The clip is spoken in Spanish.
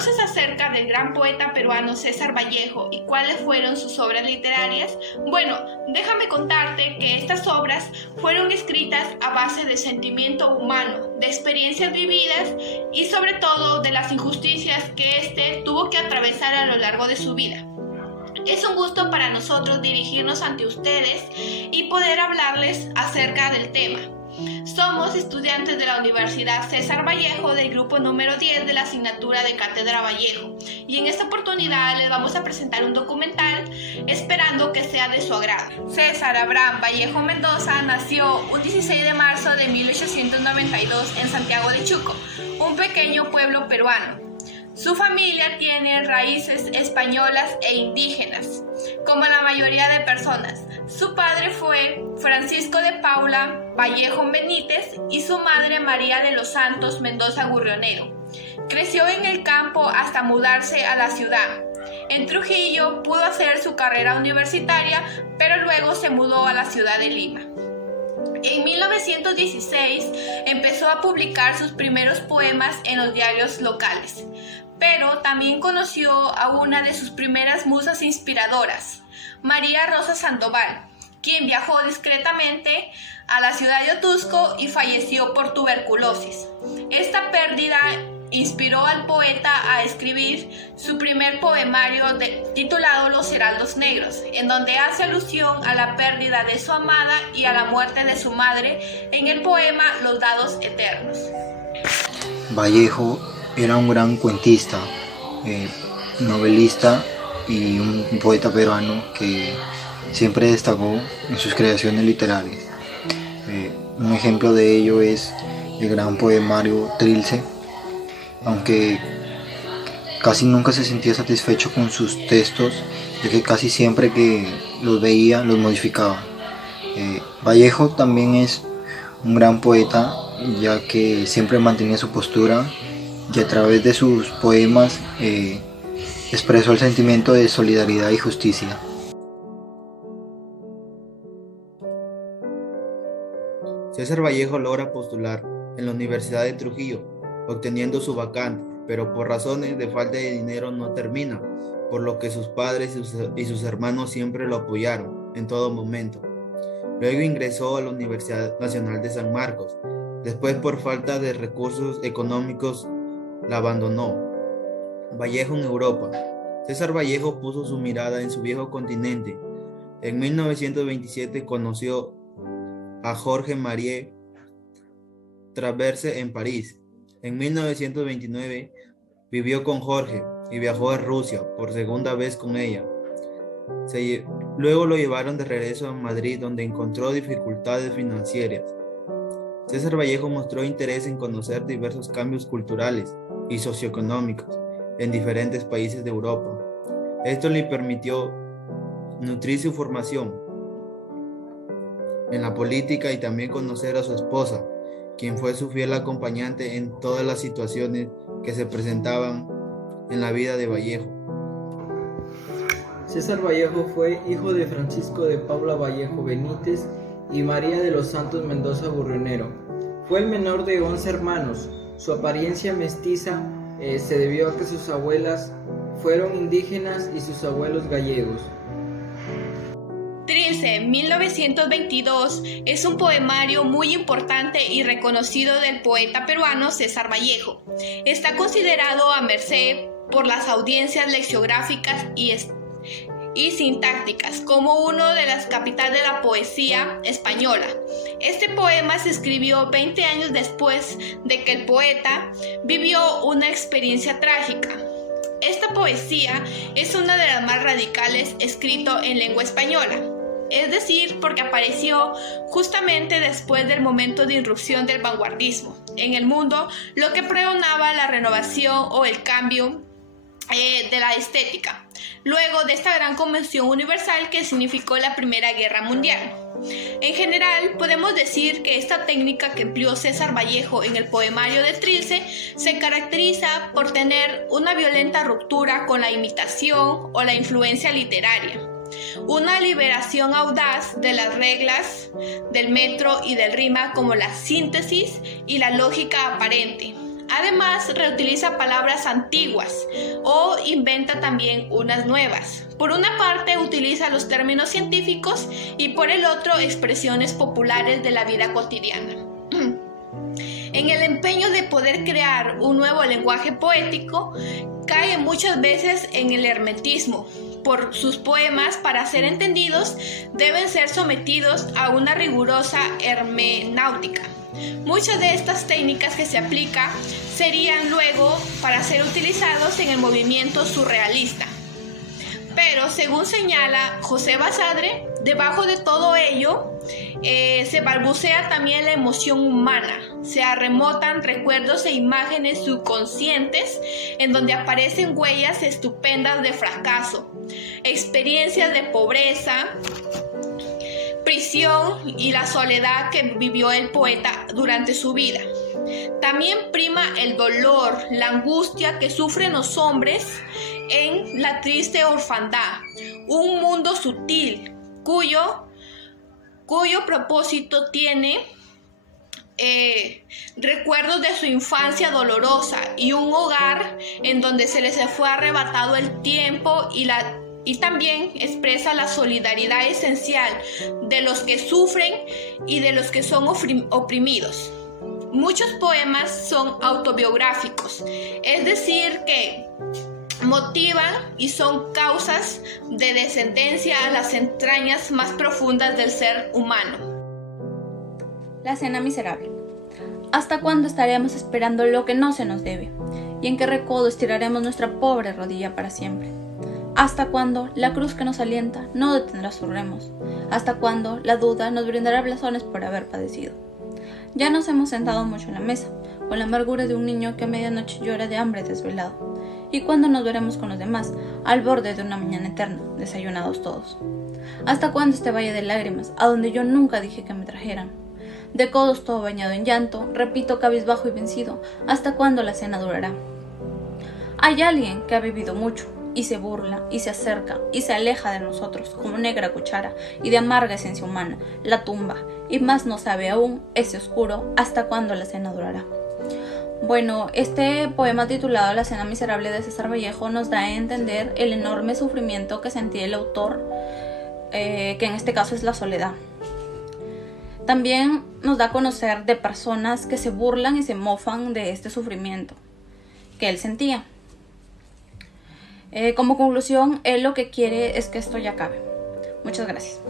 ¿Conoces acerca del gran poeta peruano César Vallejo y cuáles fueron sus obras literarias? Bueno, déjame contarte que estas obras fueron escritas a base de sentimiento humano, de experiencias vividas y sobre todo de las injusticias que éste tuvo que atravesar a lo largo de su vida. Es un gusto para nosotros dirigirnos ante ustedes y poder hablarles acerca del tema. Somos estudiantes de la Universidad César Vallejo del grupo número 10 de la asignatura de Cátedra Vallejo y en esta oportunidad les vamos a presentar un documental esperando que sea de su agrado. César Abraham Vallejo Mendoza nació un 16 de marzo de 1892 en Santiago de Chuco, un pequeño pueblo peruano. Su familia tiene raíces españolas e indígenas, como la mayoría de personas. Su padre fue Francisco de Paula Vallejo Benítez y su madre María de los Santos Mendoza Gurrionero. Creció en el campo hasta mudarse a la ciudad. En Trujillo pudo hacer su carrera universitaria, pero luego se mudó a la ciudad de Lima. En 1916 empezó a publicar sus primeros poemas en los diarios locales, pero también conoció a una de sus primeras musas inspiradoras, María Rosa Sandoval, quien viajó discretamente a la ciudad de Otusco y falleció por tuberculosis. Esta pérdida inspiró al poeta a escribir su primer poemario titulado Los Heraldos Negros, en donde hace alusión a la pérdida de su amada y a la muerte de su madre en el poema Los Dados Eternos. Vallejo era un gran cuentista, novelista y un poeta peruano que siempre destacó en sus creaciones literarias. Un ejemplo de ello es el gran poemario Trilce, aunque casi nunca se sentía satisfecho con sus textos, ya que casi siempre que los veía los modificaba. Vallejo también es un gran poeta, ya que siempre mantenía su postura y a través de sus poemas expresó el sentimiento de solidaridad y justicia. César Vallejo logra postular en la Universidad de Trujillo, obteniendo su vacante, pero por razones de falta de dinero no termina, por lo que sus padres y sus hermanos siempre lo apoyaron en todo momento. Luego ingresó a la Universidad Nacional de San Marcos. Después, por falta de recursos económicos, la abandonó. Vallejo en Europa. César Vallejo puso su mirada en su viejo continente. En 1927 conoció a Jorge Marie Traverse en París. En 1929 vivió con Jorge y viajó a Rusia por segunda vez con ella. Luego lo llevaron de regreso a Madrid, donde encontró dificultades financieras. César Vallejo mostró interés en conocer diversos cambios culturales y socioeconómicos en diferentes países de Europa. Esto le permitió nutrir su formación en la política y también conocer a su esposa, quien fue su fiel acompañante en todas las situaciones que se presentaban en la vida de Vallejo. César Vallejo fue hijo de Francisco de Paula Vallejo Benítez y María de los Santos Mendoza Gurrionero. Fue el menor de 11 hermanos. Su apariencia mestiza se debió a que sus abuelas fueron indígenas y sus abuelos gallegos. Trilce, 1922, es un poemario muy importante y reconocido del poeta peruano César Vallejo. Está considerado a merced por las audiencias lexicográficas y sintácticas como uno de las capitales de la poesía española. Este poema se escribió 20 años después de que el poeta vivió una experiencia trágica. Esta poesía es una de las más radicales escrito en lengua española, es decir, porque apareció justamente después del momento de irrupción del vanguardismo en el mundo, lo que pregonaba la renovación o el cambio de la estética, luego de esta gran convención universal que significó la Primera Guerra Mundial. En general, podemos decir que esta técnica que empleó César Vallejo en el poemario de Trilce se caracteriza por tener una violenta ruptura con la imitación o la influencia literaria, una liberación audaz de las reglas del metro y del rima como la síntesis y la lógica aparente, Además, reutiliza palabras antiguas o inventa también unas nuevas. Por una parte, utiliza los términos científicos y por el otro, expresiones populares de la vida cotidiana. En el empeño de poder crear un nuevo lenguaje poético, cae muchas veces en el hermetismo. Por sus poemas, para ser entendidos, deben ser sometidos a una rigurosa hermenéutica. Muchas de estas técnicas que se aplican serían luego para ser utilizados en el movimiento surrealista. Pero, según señala José Basadre, debajo de todo ello se balbucea también la emoción humana. Se arremotan recuerdos e imágenes subconscientes en donde aparecen huellas estupendas de fracaso, experiencias de pobreza, prisión y la soledad que vivió el poeta durante su vida. También prima el dolor, la angustia que sufren los hombres en la triste orfandad, un mundo sutil cuyo propósito tiene recuerdos de su infancia dolorosa y un hogar en donde se les fue arrebatado el tiempo y también expresa la solidaridad esencial de los que sufren y de los que son oprimidos. Muchos poemas son autobiográficos, es decir, que motivan y son causas de descendencia a las entrañas más profundas del ser humano. La cena miserable. ¿Hasta cuándo estaremos esperando lo que no se nos debe? ¿Y en qué recodo estiraremos nuestra pobre rodilla para siempre? ¿Hasta cuándo la cruz que nos alienta no detendrá sus remos? ¿Hasta cuándo la duda nos brindará blasones por haber padecido? Ya nos hemos sentado mucho en la mesa, con la amargura de un niño que a medianoche llora de hambre desvelado. ¿Y cuándo nos veremos con los demás, al borde de una mañana eterna, desayunados todos? ¿Hasta cuándo este valle de lágrimas, a donde yo nunca dije que me trajeran? De codos todo bañado en llanto, repito cabizbajo y vencido, ¿hasta cuándo la cena durará? Hay alguien que ha bebido mucho, y se burla, y se acerca, y se aleja de nosotros, como negra cuchara, y de amarga esencia humana, la tumba, y más no sabe aún, ese oscuro, hasta cuándo la cena durará. Bueno, este poema titulado La cena miserable de César Vallejo nos da a entender el enorme sufrimiento que sentía el autor, que en este caso es la soledad. También nos da a conocer de personas que se burlan y se mofan de este sufrimiento que él sentía. Como conclusión, él lo que quiere es que esto ya acabe. Muchas gracias.